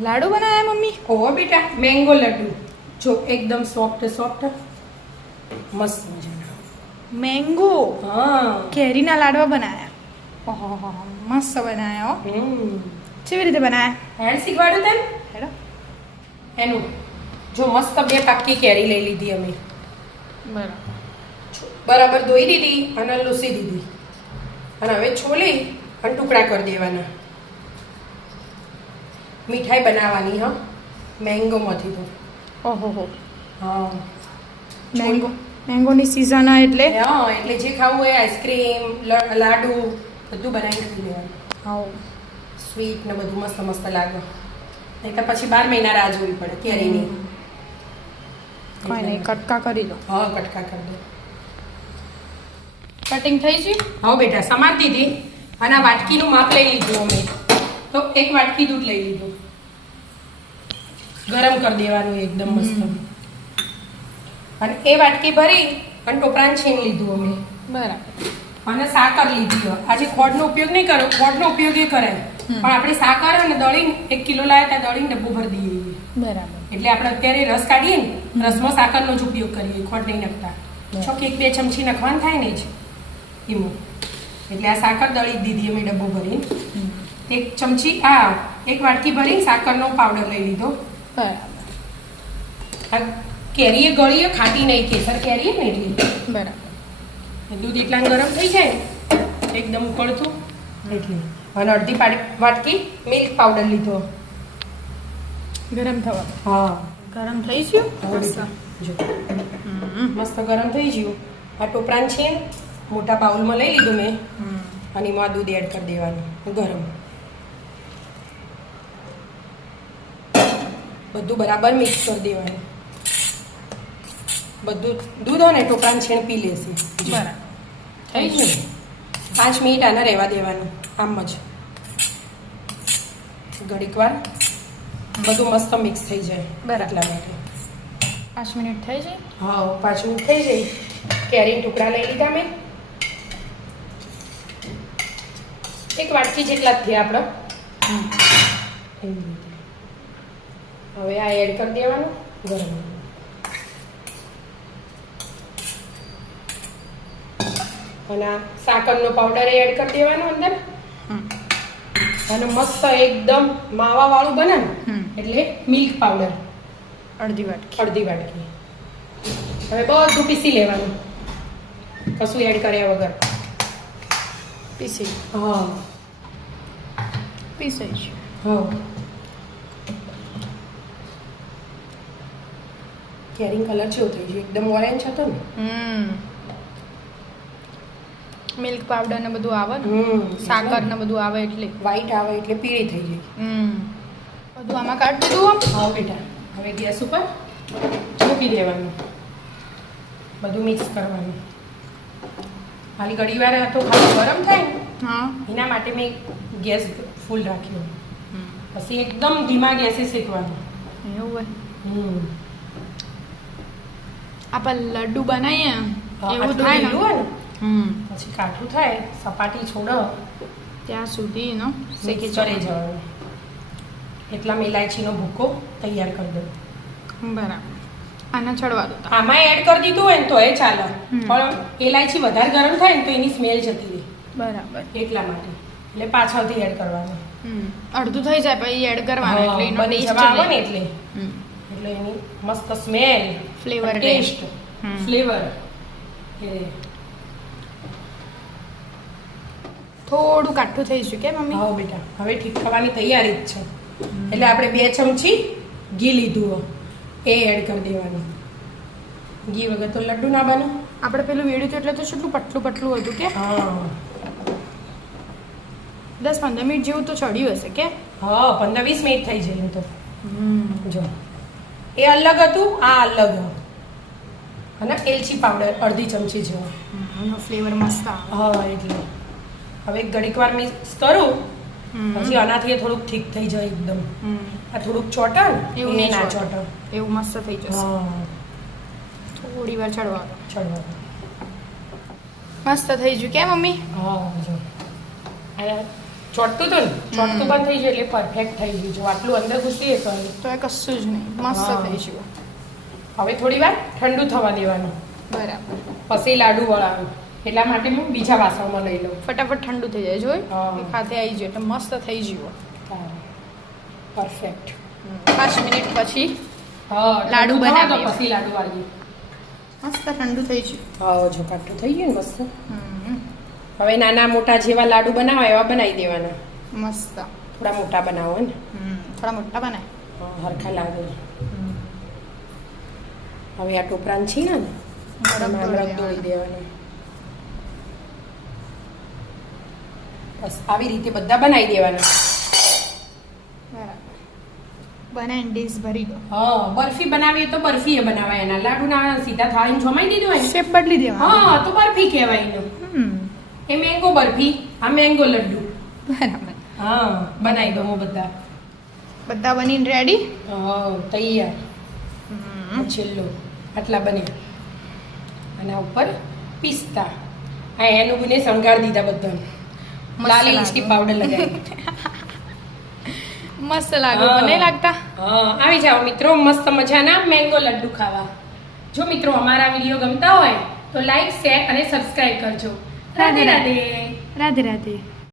લાડુ બનાયા mummy? ઓહો બેટા, mango laddu જો એકદમ સોફ્ટ સોફ્ટ મસ્ત મજાના. મેંગો હા કેરીના લાડવા બનાયા. ઓહો મસ્ત બનાયા હો. કેવી રીતે બનાયા? હેન્ડ શીખવાડું તને હેડો. એનું જો મસ્ત બે પાકી કેરી લઈ લીધી અમે, બરાબર ધોઈ દીધી અને લૂસી દીધી અને હવે છોલી અને ટુકડા કરી દેવાના. મીઠાઈ બનાવવાની હા મેંગોમાંથી તો. ઓહો હા મેંગો મેંગોની સિઝન એટલે હા એટલે જે ખાવું હોય આઈસ્ક્રીમ લાડુ બધું બનાવીને ખાઈ લેવાનું. હા સ્વીટ ને બધું મસ્ત મસ્ત લાગે. નહીં તો પછી 12 મહિના રાહ જોવી પડે કેરીની. કોઈ નહીં, કટકા કરી દો. હા કટકા કરી દો. કટિંગ થઈ ગઈ? હા બેટા સમાર દીધી અને આ વાટકીનું માપ લઈ લીધું અમે તો 1 વાટકી દૂધ લઈ લીધું. ગરમ કરી દેવાનું એકદમ મસ્ત અને એ વાટકી ભરી અને ટોપરાને છીણ લીધું અમે. બરાબર. અને સાકર લીધી. આજે ખોડનો ઉપયોગ નહીં કરો, ખોડનો ઉપયોગ એ કરાય પણ આપણે સાકર અને દળીને 1 કિલો લાવ્યા ત્યાં દળીને ડબ્બો ભરી દઈએ. બરાબર. એટલે આપણે અત્યારે રસ કાઢીએ ને રસમાં સાકરનો જ ઉપયોગ કરીએ, ખોટ નહીં નાખતા. છોક 1-2 ચમચી નાખવાનું થાય ને જ એમાં. એટલે આ સાકર દળી દીધી અમે ડબ્બો ભરીને. 1 ચમચી 1 વાટકી ભરીને સાકરનો પાવડર લઈ લીધો. બરાબર. આ કેરીએ ગળીએ ખાટી નહીં, કેસર કેરી ને એટલી. બરાબર. દૂધ એટલા ગરમ થઈ જાય એકદમ ઉકળતું એટલે. અને અડધી વાટકી મિલ્ક પાવડર લીધો. ગરમ થવા. હા ગરમ થઈ ગયું? જો મસ્ત ગરમ થઈ ગયું. આ ટોપરાન છે મોટા બાઉલમાં લઈ લીધું મેં અને એમાં દૂધ એડ કરી દેવાનું ગરમ. બધું બરાબર મિક્સ કરી દેવાનું. બધું દૂધ અને ટોપરાન છેણ પી લેશે. બરાબર. થઈ ગયું. 5 મિનિટ આને રહેવા દેવાનું આમ જ. ઘડીક વાર બધું મસ્ત મિક્સ થઈ જાય. એટલા માટે 5 મિનિટ થઈ જાય. હા 5 મિનિટ થઈ જાય. કેરીના ટુકડા લઈ લીધા મેં 1 વાટકી જેટલા જ થયા આપણે. હવે આ એડ કરી દેવાનું ગરમ અને આ સાકરનો પાવડર એડ કરી દેવાનો અંદર અને મસ્ત એકદમ માવા વાળું બને ને એટલે મિલ્ક પાવડર અડધી વાટકી. હવે બધું પીસી લેવાનું કશું એડ કર્યા વગર. પીસાઈ હા છે. હા કેરીંગ કલર જેવો થઈ ગયો એકદમ ઓરેન્જ હતો ને. મિલ્ક પાવડર ને બધું આવે ને, સાકર ને બધું આવે એટલે વ્હાઈટ આવે એટલે પીળી થઈ જાય. બધું આમાં કાઢી દીધું. હા બેટા હવે ગેસ ઉપર મૂકી દેવાનું. બધું મિક્સ કરવાનું. ખાલી ઘડી વાર તો ખાલી ગરમ થાય ને હા એના માટે મેં ગેસ ફૂલ રાખ્યો. પછી એકદમ ધીમા ગેસે શેકવાનું. એવું હોય. આપણે લડ્ડુ બનાવીએ એવું થાય ને પછી કાઠું થાય સપાટી છોડો ત્યાં સુધી નો શેકી ચડે જવાનું. એટલા મેં ઇલાયચીનો ભૂકો તૈયાર કરી દઉં. બરાબર. આને ચડવા દો. આમાં એડ કરી દીધું હોય ને તો એ ચાલે પણ ઇલાયચી વધારે ગરમ થાય ને તો એની સ્મેલ જતી રહે. બરાબર. એટલા માટે એટલે પાછળથી એડ કરવાનું. અડધું થઈ જાય પછી એડ કરવાનું એટલે એનો બની ટેસ્ટ જવા આવે ને આવે. એટલે એની મસ્ત સ્મેલ ફ્લેવર ટેસ્ટ ફ્લેવર થોડું કાઠું થઈ ગયું કે મમ્મી? હા બેટા હવે ઠીક થવાની તૈયારી જ છે. એટલે આપણે 2 ચમચી ઘી લીધું એ એડ કરી દેવાનું. ઘી વગર તો લડ્ડુ ના બને. આપણે પેલું વેડ્યું હતું એટલે તો કેટલું પતલું હતું કે હા 10-15 મિનિટ જેવું તો ચડ્યું હશે કે? હા 15-20 મિનિટ થઈ જાય તો. જો એ અલગ હતું આ અલગ અને એલચી પાવડર અડધી ચમચી જેવો. એનો ફ્લેવર મસ્ત આવે. હા એટલે હવે ઘડીક વાર મિક્સ કરું પછી આનાથી થોડુંક ઠીક થઈ જાય એકદમ. આ થોડુંક ચોટે એવું ને નહીં ના ચોટે. ચોટે એવું મસ્ત થઈ જશે. થોડી વાર ચડવા દો. ચડવા મસ્ત થઈ ગયું કે મમ્મી? હા જો ચોટતું તો ને ચોટતું બંધ થઈ જાય એટલે પરફેક્ટ થઈ ગયું જો આટલું અંદર ઘૂસીએ તો તો એ કશું જ નહીં મસ્ત હા. થઈ ગયું હવે થોડી વાર ઠંડુ થવા દેવાનું બરાબર પછી લાડુ વળાવું એટલા માટે હું બીજા વાસણમાં લઈ લઉં ફટાફટ ઠંડુ થઈ જાય જોઈ હા. એક હાથે આવી ગયો એટલે મસ્ત થઈ ગયું પરફેક્ટ 5 મિનિટ પછી હા લાડુ ઠંડુ થવા દો, બનાવીએ. પછી લાડુ વાળીએ મસ્ત ઠંડુ થઈ ગયું હા જો કાઠું થઈ ગયું ને મસ્ત હમ. હવે નાના મોટા જેવા લાડુ બનાવો એવા બનાવી દેવાના મસ્ત થોડા મોટા બનાવો ને થોડા મોટા બનાય હા, હરખા લાગે હવે આ ટોપરાન છે ને બરાબર એમાં અમરખ દોડી દેવાના બસ આવી રીતે બધા બનાવી દેવાના બરાબર બનાવીને ડીશ ભરી દો હા બરફી બનાવીએ તો બરફી એ બનાવાય એના લાડુ ના સીધા થાળીમાં જમાઈ દીધું હોય ને શેપ બદલી દેવાનો હા તો બરફી કહેવાય એનું એ મેંગો બરફી આ મેંગો લડ્ડુ બરાબર હા બનાવી દો હું બધા બધા બનીને રેડી હા તૈયાર છેલ્લો આટલા બને આના ઉપર પિસ્તા આ એનું બને શણગાર દીધા બધા લાલ લાગે. ઇલાયચી પાવડર લગાવી મસ્ત લાગે હા. નહીં લાગતા હા આવી જાઓ મિત્રો મસ્ત મજાના મેંગો લડ્ડુ ખાવા જો મિત્રો અમારા વિડીયો ગમતા હોય તો લાઈક શેર અને સબસ્ક્રાઇબ કરજો રાધે રાધે રાધે રાધે